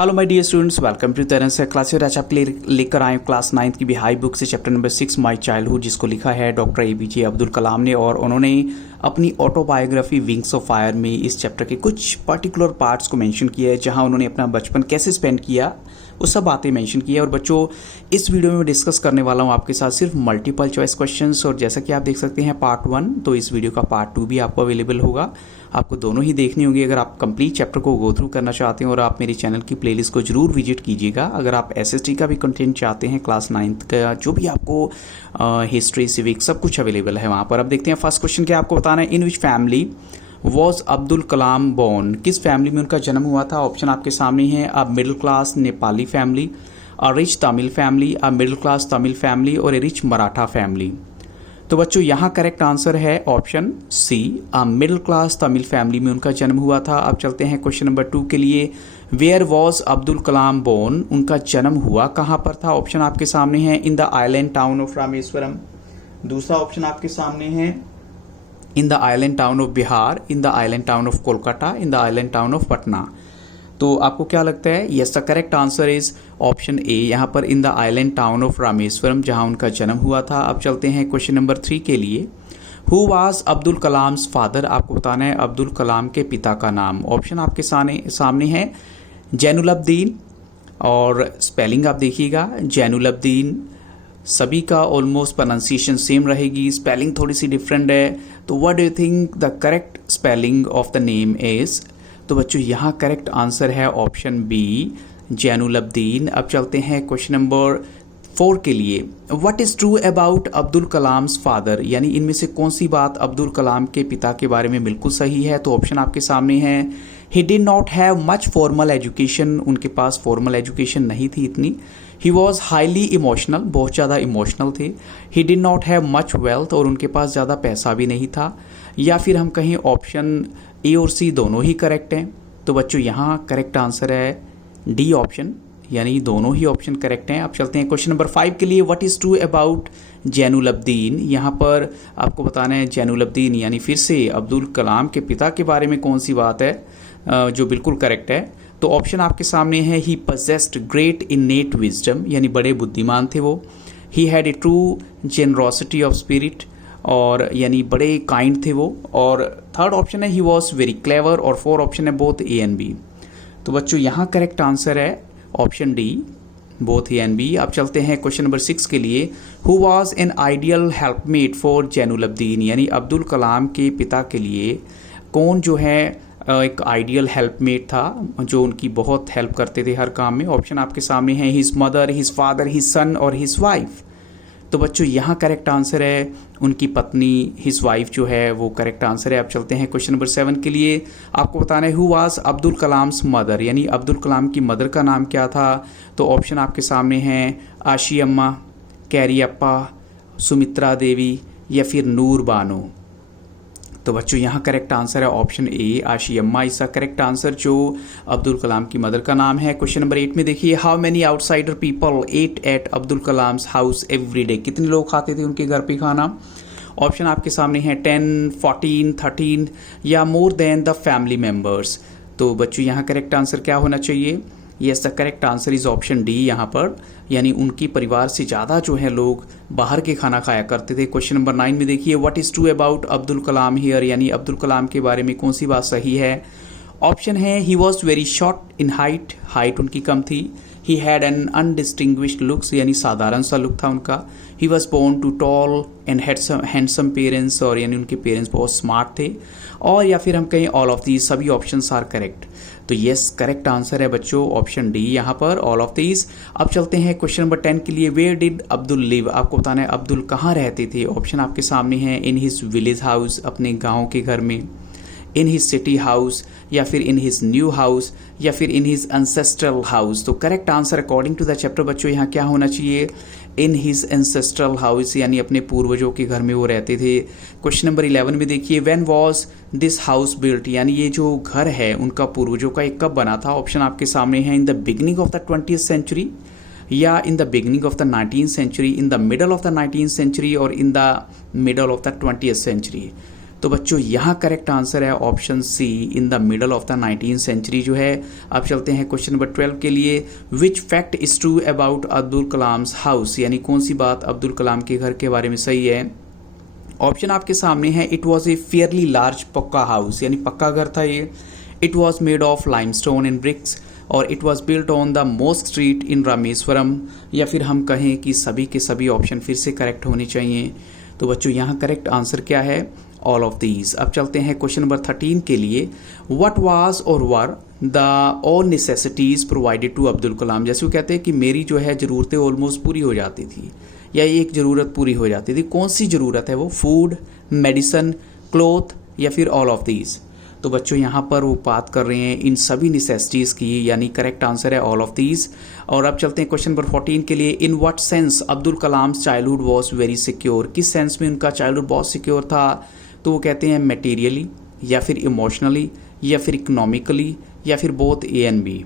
Hello my dear students, welcome to तरह से class. आज आपके लिए लेकर आए क्लास 9 की भी हाई बुक से चैप्टर नंबर 6 माय चाइल्डहुड, जिसको लिखा है डॉक्टर APJ अब्दुल कलाम ने। और उन्होंने अपनी ऑटोबायोग्राफी विंग्स ऑफ फायर में इस चैप्टर के कुछ पर्टिकुलर पार्ट्स को मेंशन किया है, जहां उन्होंने अपना बचपन कैसे स्पेंड किया वो सब बातें मेंशन की है। और बच्चों, इस वीडियो में मैं डिस्कस करने वाला हूं आपके साथ सिर्फ मल्टीपल चॉइस क्वेश्चंस। और जैसा कि आप देख सकते हैं पार्ट 1, तो इस वीडियो का पार्ट 2 भी आपको अवेलेबल होगा। आपको दोनों ही देखनी होगी अगर आप कंप्लीट चैप्टर को गो थ्रू करना चाहते हैं। और आप मेरे चैनल की प्लेलिस्ट को जरूर विजिट कीजिएगा। अगर आप SST का भी कंटेंट चाहते हैं, क्लास 9 का जो भी आपको हिस्ट्री सिविक सब कुछ अवेलेबल है वहाँ पर। अब देखते हैं फर्स्ट क्वेश्चन क्या आपको बताना है। In which family was Abdul Kalam born? किस फैमिली में उनका जन्म हुआ था? ऑप्शन आपके सामने है। A middle class Nepali family, a rich Tamil family, a middle class Tamil family और ए रिच मराठा फैमिली। तो बच्चों यहाँ करेक्ट आंसर है option C, a middle class Tamil family में उनका जन्म हुआ था। अब चलते हैं क्वेश्चन नंबर 2 के लिए। Where was Abdul Kalam born? उनका जन्म हुआ कहाँ पर था? ऑप्शन आपके सामने है। In the island town of Rameswaram. दूसरा ऑप्शन आपके सामने है in the island town of Bihar, in the island town of Kolkata, in the island town of Patna. तो आपको क्या लगता है? Yes, the correct answer is option A, यहाँ पर in the island town of Rameswaram, जहां उनका जन्म हुआ था। अब चलते हैं क्वेश्चन नंबर 3 के लिए। Who was Abdul Kalam's father? आपको बताना है अब्दुल कलाम के पिता का नाम। ऑप्शन आपके सामने है जैनुलब्दीन, और स्पेलिंग आप देखिएगा जैनुलब्दीन। सभी का ऑलमोस्ट प्रोनाउंसिएशन सेम रहेगी, स्पेलिंग थोड़ी सी डिफरेंट है। तो what do you think the correct spelling of the name is? तो बच्चों यहाँ करेक्ट आंसर है ऑप्शन बी, जैनुलब्दीन। अब चलते हैं क्वेश्चन नंबर 4 के लिए। What is true about Abdul Kalam's father? यानी इनमें से कौन सी बात अब्दुल कलाम के पिता के बारे में बिल्कुल सही है? तो ऑप्शन आपके सामने है। He did not have much formal education, उनके पास फॉर्मल एजुकेशन नहीं थी इतनी। ही वॉज हाईली इमोशनल, बहुत ज़्यादा इमोशनल थे। He did not have much wealth, और उनके पास ज़्यादा पैसा भी नहीं था। या फिर हम कहें ऑप्शन ए और सी दोनों ही करेक्ट हैं। तो बच्चों यहाँ करेक्ट आंसर है डी ऑप्शन, यानी दोनों ही ऑप्शन करेक्ट हैं। अब चलते हैं क्वेश्चन नंबर 5 के लिए। What is true about Jainulabdeen? यहाँ पर आपको बताना है जैनुलब्दीन यानी फिर से अब्दुल कलाम के पिता के बारे में कौन सी बात है जो बिल्कुल करेक्ट है। तो ऑप्शन आपके सामने है ही पजेस्ड ग्रेट इनेट विजडम, यानी बड़े बुद्धिमान थे वो। He had a true generosity of spirit, और यानी बड़े काइंड थे वो। और थर्ड ऑप्शन है ही वॉज वेरी क्लेवर, और 4 ऑप्शन है बोथ ए एंड बी। तो बच्चों यहाँ करेक्ट आंसर है option D, both A and B. अब चलते हैं क्वेश्चन नंबर 6 के लिए। Who was an ideal helpmate for Jainulabdeen? यानी अब्दुल कलाम के पिता के लिए कौन जो है एक आइडियल हेल्पमेट था, जो उनकी बहुत हेल्प करते थे हर काम में। ऑप्शन आपके सामने है his mother, his father, his son और हिज वाइफ। तो बच्चों यहाँ करेक्ट आंसर है उनकी पत्नी, हिज वाइफ जो है वो करेक्ट आंसर है। अब चलते हैं क्वेश्चन नंबर 7 के लिए। आपको बताना है who was Abdul Kalam's mother? यानी अब्दुल कलाम की मदर का नाम क्या था? तो ऑप्शन आपके सामने हैं आशी अम्मा, कैरियप्पा, सुमित्रा देवी या फिर नूर बानो। तो बच्चों यहाँ करेक्ट आंसर है ऑप्शन ए, आशी अम्मा। इसका करेक्ट आंसर जो अब्दुल कलाम की मदर का नाम है। क्वेश्चन नंबर 8 में देखिए, how many outsider people ate at Abdul Kalam's house every day? कितने लोग खाते थे उनके घर पे खाना? ऑप्शन आपके सामने है 10, 14, 13 या more than the family members. तो बच्चों यहाँ करेक्ट आंसर क्या होना चाहिए? Yes, the correct answer is option D यहाँ पर, यानी उनकी परिवार से ज़्यादा जो है लोग बाहर के खाना खाया करते थे। क्वेश्चन नंबर 9 में देखिए, what is true about Abdul Kalam here? यानी अब्दुल कलाम के बारे में कौन सी बात सही है? ऑप्शन है he was very short in height, height उनकी कम थी। He had an undistinguished looks, यानी साधारण सा लुक था उनका। He was born to tall and handsome parents, और यानी उनके पेरेंट्स बहुत स्मार्ट थे। और या फिर हम कहें ऑल ऑफ दीज, सभी ऑप्शन आर करेक्ट। तो यस, करेक्ट आंसर है बच्चों ऑप्शन डी यहाँ पर, ऑल ऑफ दीज। अब चलते हैं क्वेश्चन नंबर 10 के लिए। Where did Abdul live? आपको बताना है अब्दुल कहाँ रहते थे। ऑप्शन आपके सामने है इन हिज विलेज हाउस, अपने गाँव के घर में, इन हिज सिटी हाउस, या फिर इन हिज न्यू हाउस, या फिर इन हिज एंसेस्ट्रल हाउस। तो correct answer according to the chapter बच्चों यहाँ क्या होना चाहिए? इन हिज एंसेस्ट्रल हाउस, यानी अपने पूर्वजों के घर में वो रहते थे। क्वेश्चन नंबर 11 में देखिए, when was this house built? यानी ये जो घर है उनका पूर्वजों का एक कब बना था? ऑप्शन आपके सामने है in the beginning of the 20th century, या in the beginning of the 19th century, in the middle of the 19th century और in the middle of the 20th century. तो बच्चों यहाँ करेक्ट आंसर है option C, in the middle of the 19th century जो है। अब चलते हैं क्वेश्चन नंबर 12 के लिए। Which fact is true about Abdul Kalam's house, यानी कौन सी बात अब्दुल कलाम के घर के बारे में सही है। ऑप्शन आपके सामने है, it was a fairly large pucca house, यानी पक्का घर था ये। It was made of limestone and bricks, और it was built on the mosque street in Rameswaram, या फिर हम कहें कि सभी के सभी ऑप्शन फिर से करेक्ट होने चाहिए। तो बच्चों यहाँ करेक्ट आंसर क्या है, ऑल ऑफ दीज। अब चलते हैं क्वेश्चन नंबर 13 के लिए। What was or were the all necessities provided to Abdul Kalam, जैसे वो कहते हैं कि मेरी जो है ज़रूरतें ऑलमोस्ट पूरी हो जाती थी, या एक ज़रूरत पूरी हो जाती थी। कौन सी ज़रूरत है वो, फूड, मेडिसन, क्लोथ, या फिर ऑल ऑफ दीज। तो बच्चों यहाँ पर वो बात कर रहे हैं इन सभी नेसेसिटीज़ की, यानी करेक्ट आंसर है ऑल ऑफ दीज। और अब चलते हैं क्वेश्चन नंबर 14 के लिए। In what sense Abdul Kalam childhood was very secure, किस सेंस में उनका चाइल्डहुड बहुत सिक्योर था। तो वो कहते हैं मटेरियली, या फिर इमोशनली, या फिर इकोनॉमिकली, या फिर बोथ ए एंड बी।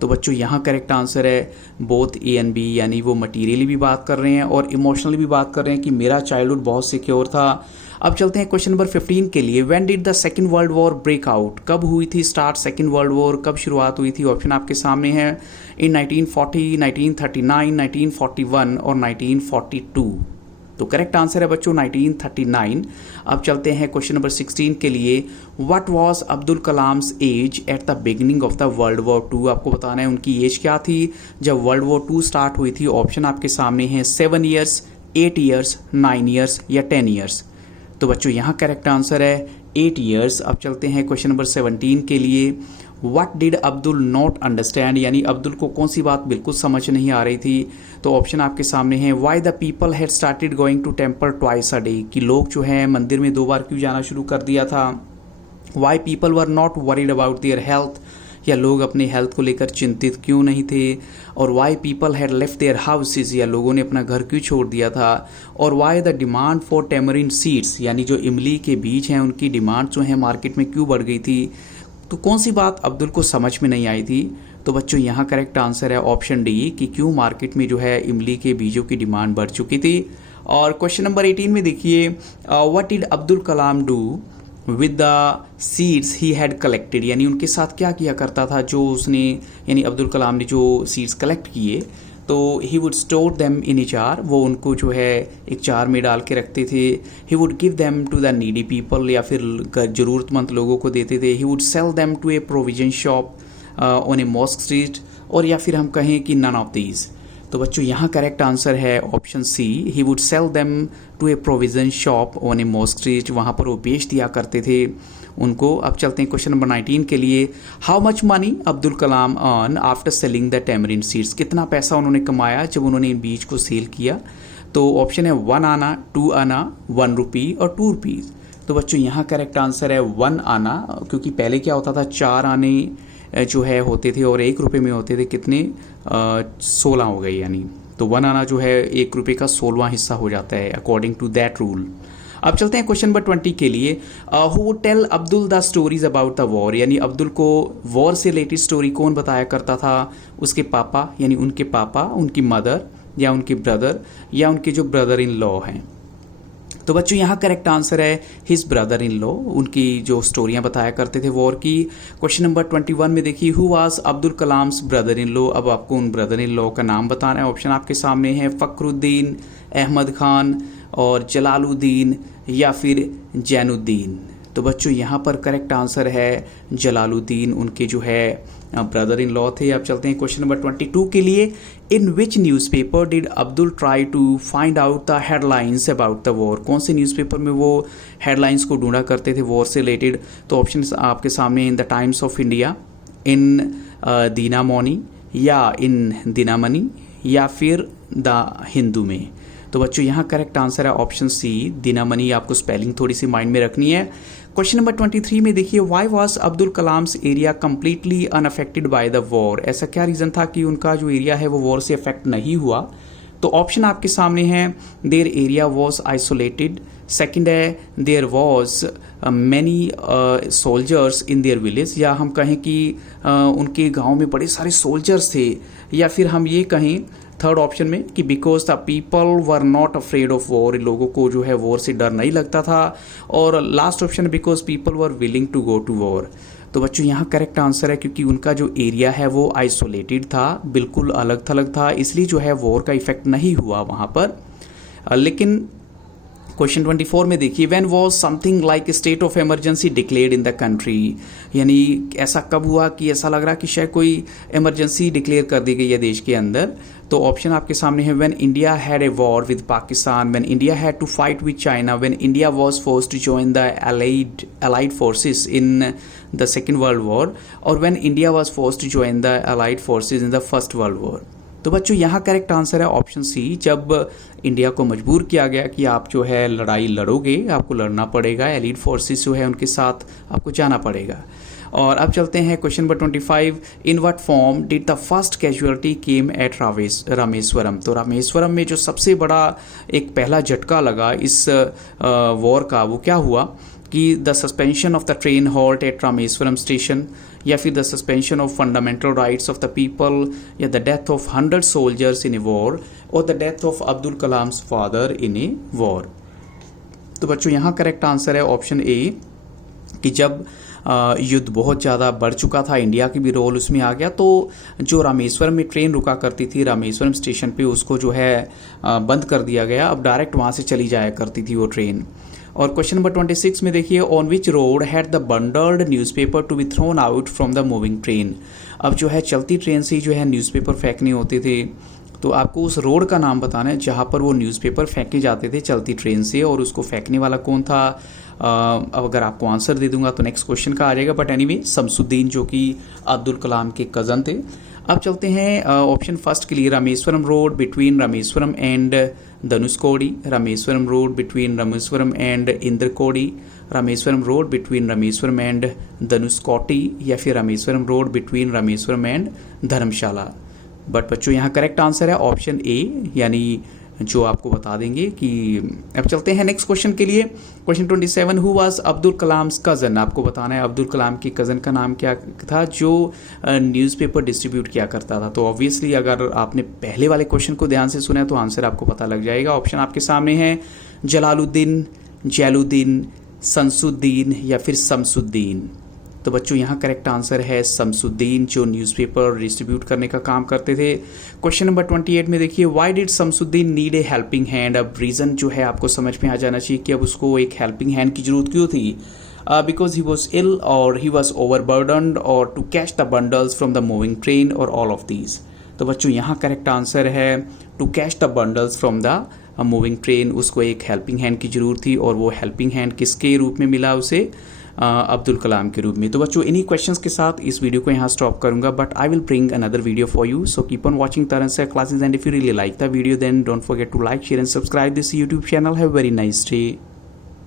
तो बच्चों यहाँ करेक्ट आंसर है बोथ ए एंड बी, यानी वो मटेरियली भी बात कर रहे हैं और इमोशनली भी बात कर रहे हैं कि मेरा चाइल्डहुड बहुत सिक्योर था। अब चलते हैं क्वेश्चन नंबर 15 के लिए। When did the second world war break out, कब हुई थी स्टार्ट सेकेंड वर्ल्ड वॉर, कब शुरुआत हुई थी। ऑप्शन आपके सामने है, इन 1940, 1939, 1941 और 1942। तो करेक्ट आंसर है बच्चों 1939। अब चलते हैं क्वेश्चन नंबर 16 के लिए। What was Abdul Kalam's age at the beginning of the world war 2, आपको बताना है उनकी एज क्या थी जब वर्ल्ड वॉर 2 स्टार्ट हुई थी। ऑप्शन आपके सामने हैं 7 ईयर्स, 8 ईयर्स, 9 ईयर्स या 10 ईयर्स। तो बच्चों यहाँ करेक्ट आंसर है 8 ईयर्स। अब चलते हैं क्वेश्चन नंबर 17 के लिए। What did Abdul not understand, यानी अब्दुल को कौन सी बात बिल्कुल समझ नहीं आ रही थी। तो ऑप्शन आपके सामने है, why the people had started going to temple twice a day, कि लोग जो है मंदिर में 2 बार क्यों जाना शुरू कर दिया था। Why people were not worried about their health, या लोग अपने हेल्थ को लेकर चिंतित क्यों नहीं थे। और why people had left their houses, या लोगों ने अपना घर क्यों छोड़ दिया था। और why the demand for tamarind seeds, यानी जो इमली के बीज हैं उनकी डिमांड जो है मार्केट में क्यों बढ़ गई थी। तो कौन सी बात अब्दुल को समझ में नहीं आई थी। तो बच्चों यहाँ करेक्ट आंसर है ऑप्शन डी, कि क्यों मार्केट में जो है इमली के बीजों की डिमांड बढ़ चुकी थी। और क्वेश्चन नंबर 18 में देखिए, what did Abdul Kalam do with the seeds he had collected, यानी उनके साथ क्या किया करता था जो उसने, यानी अब्दुल कलाम ने जो सीड्स कलेक्ट किए। तो he would store them in a jar, वो उनको जो है एक जार में डाल के रखते थे। He would give them to the needy people, या फिर ज़रूरतमंद लोगों को देते थे। He would sell them to a provision shop on a mosque street, और या फिर हम कहें कि नन ऑफ दीज। तो बच्चों यहाँ करेक्ट आंसर है option C, he would sell them to a provision shop on a mosque street, वहाँ पर वो बेच दिया करते थे उनको। अब चलते हैं क्वेश्चन नंबर 19 के लिए। How much money Abdul Kalam earn after selling the tamarind seeds, कितना पैसा उन्होंने कमाया जब उन्होंने इन बीज को सेल किया। तो ऑप्शन है 1 आना, 2 आना, 1 रुपी और 2 रुपीज़। तो बच्चों यहाँ करेक्ट आंसर है 1 आना, क्योंकि पहले क्या होता था 4 आने जो है होते थे और 1 रुपये में होते थे कितने, 16 हो गए, यानी तो 1 आना जो है 1 रुपये का 16वां हिस्सा हो जाता है अकॉर्डिंग टू दैट रूल। अब चलते हैं क्वेश्चन नंबर 20 के लिए। Who would tell Abdul the stories about the war, यानी अब्दुल को वॉर से रिलेटेड स्टोरी कौन बताया करता था। उसके पापा, यानी उनके पापा, उनकी मदर, या उनके ब्रदर, या उनके जो ब्रदर इन लॉ हैं। तो बच्चों यहाँ करेक्ट आंसर है हिज ब्रदर इन लॉ, उनकी जो स्टोरियाँ बताया करते थे वॉर की। क्वेश्चन नंबर 21 में देखिए, who was Abdul Kalam's brother in law, अब आपको उन ब्रदर इन लॉ का नाम बताना है। ऑप्शन आपके सामने है, फखरुद्दीन, अहमद खान और जलालुद्दीन, या फिर जैनुद्दीन। तो बच्चों यहाँ पर करेक्ट आंसर है जलालुद्दीन, उनके जो है ब्रदर इन लॉ थे। अब चलते हैं क्वेश्चन नंबर 22 के लिए। In which newspaper did Abdul try to find out the headlines about the war, कौन से न्यूज़पेपर में वो हेडलाइंस को ढूंढा करते थे वॉर से रिलेटेड। तो ऑप्शन आपके सामने, in the Times of India, in Dinamani, या इन दिनामणि, या फिर द हिंदू में। तो बच्चों यहाँ करेक्ट आंसर है ऑप्शन सी, दिनामणि। आपको स्पेलिंग थोड़ी सी माइंड में रखनी है। क्वेश्चन नंबर 23 में देखिए, why was Abdul Kalam's area completely unaffected by the war, ऐसा क्या रीज़न था कि उनका जो एरिया है वो वॉर से अफेक्ट नहीं हुआ। तो ऑप्शन आपके सामने है, their area was isolated, second है there was many soldiers in their village, या हम कहें कि उनके गांव में बड़े सारे सोल्जर्स थे, या फिर हम ये कहें थर्ड ऑप्शन में कि because the people were not afraid of war, लोगों को जो है वॉर से डर नहीं लगता था। और last option because people were willing to go to war. तो बच्चों यहाँ करेक्ट आंसर है क्योंकि उनका जो एरिया है वो आइसोलेटेड था, बिल्कुल अलग थलग था, इसलिए जो है वॉर का इफेक्ट नहीं हुआ वहाँ पर। लेकिन क्वेश्चन 24 में देखिए, when was something like state of emergency declared in the country, यानी ऐसा कब हुआ कि ऐसा लग रहा कि शायद कोई इमरजेंसी डिक्लेयर कर दी गई है देश के अंदर। तो ऑप्शन आपके सामने है, when India had a war with Pakistan, when India had to fight with China, when India was forced to join the allied forces in the second world War, और when India was forced to join the allied forces in the First World War. तो बच्चों यहाँ correct answer है option C, जब India को मजबूर किया गया कि आप जो है लड़ाई लड़ोगे, आपको लड़ना पड़ेगा, एलीट फोर्सेस जो है उनके साथ आपको जाना पड़ेगा। और अब चलते हैं question number 25, in what form did the first casualty came at Rameswaram. तो रामेश्वरम में जो सबसे बड़ा एक पहला झटका लगा इस वॉर का, वो क्या हुआ कि the suspension of the train halt at Rameswaram station, या फिर the suspension of fundamental rights of the people, या the death of 100 soldiers in a war, और the death of Abdul Kalam's father in a war. तो बच्चों यहाँ करेक्ट आंसर है option A कि जब युद्ध बहुत ज़्यादा बढ़ चुका था, इंडिया की भी रोल उसमें आ गया, तो जो रामेश्वरम में ट्रेन रुका करती थी रामेश्वरम स्टेशन पे, उसको जो है बंद कर दिया गया, अब डायरेक्ट वहाँ से चली जाया करती थी वो ट्रेन। और क्वेश्चन नंबर 26 में देखिए, on which road had the bundled newspaper to be thrown out from the moving train. अब जो है चलती ट्रेन से जो है न्यूज़पेपर फेंकने होते थे, तो आपको उस रोड का नाम बताना है जहाँ पर वो न्यूज़पेपर फेंके जाते थे चलती ट्रेन से, और उसको फेंकने वाला कौन था। अब अगर आपको आंसर दे दूंगा तो नेक्स्ट क्वेश्चन का आ जाएगा, बट एनीवे शमसुद्दीन जो कि अब्दुल कलाम के कज़न थे। अब चलते हैं ऑप्शन फर्स्ट के लिए, Rameswaram road between Rameswaram and Dhanushkodi, Rameswaram road between Rameswaram and Indrakodi, Rameswaram road between Rameswaram and Dhanushkodi, या फिर Rameswaram road between Rameswaram and Dharamshala. But बच्चों यहाँ करेक्ट आंसर है ऑप्शन ए, यानी जो आपको बता देंगे कि। अब चलते हैं नेक्स्ट क्वेश्चन के लिए, question 27, who was Abdul Kalam's cousin. आपको बताना है अब्दुल कलाम के कज़न का नाम क्या था जो न्यूज़पेपर डिस्ट्रीब्यूट किया करता था। तो ऑब्वियसली अगर आपने पहले वाले क्वेश्चन को ध्यान से सुना है तो आंसर आपको पता लग जाएगा। ऑप्शन आपके सामने है, जलालुद्दीन, जैलुद्दीन, शमसुद्दीन, या फिर शमसुद्दीन। तो बच्चों यहाँ करेक्ट आंसर है शमसुद्दीन, जो न्यूज़पेपर डिस्ट्रीब्यूट करने का काम करते थे। क्वेश्चन नंबर 28 में देखिए, why did Shamsuddin need a helping hand. अब रीज़न जो है आपको समझ में आ जाना चाहिए कि अब उसको एक हेल्पिंग हैंड की जरूरत क्यों थी। बिकॉज ही वॉज इल, और ही वॉज ओवरबर्डन्ड, और to catch the bundles from the moving train, और ऑल ऑफ दीज। तो बच्चों यहाँ करेक्ट आंसर है to catch the bundles from the moving train. उसको एक हेल्पिंग हैंड की जरूरत थी, और वो हेल्पिंग हैंड किसके रूप में मिला उसे, अब्दुल कलाम के रूप में। तो बच्चों इन्हीं क्वेश्चंस के साथ इस वीडियो को यहाँ स्टॉप करूंगा, but I will bring another video for you, so keep on watching Taran sir classes, and if you really like the video then don't forget to like, share and subscribe this YouTube channel. Have very nice day.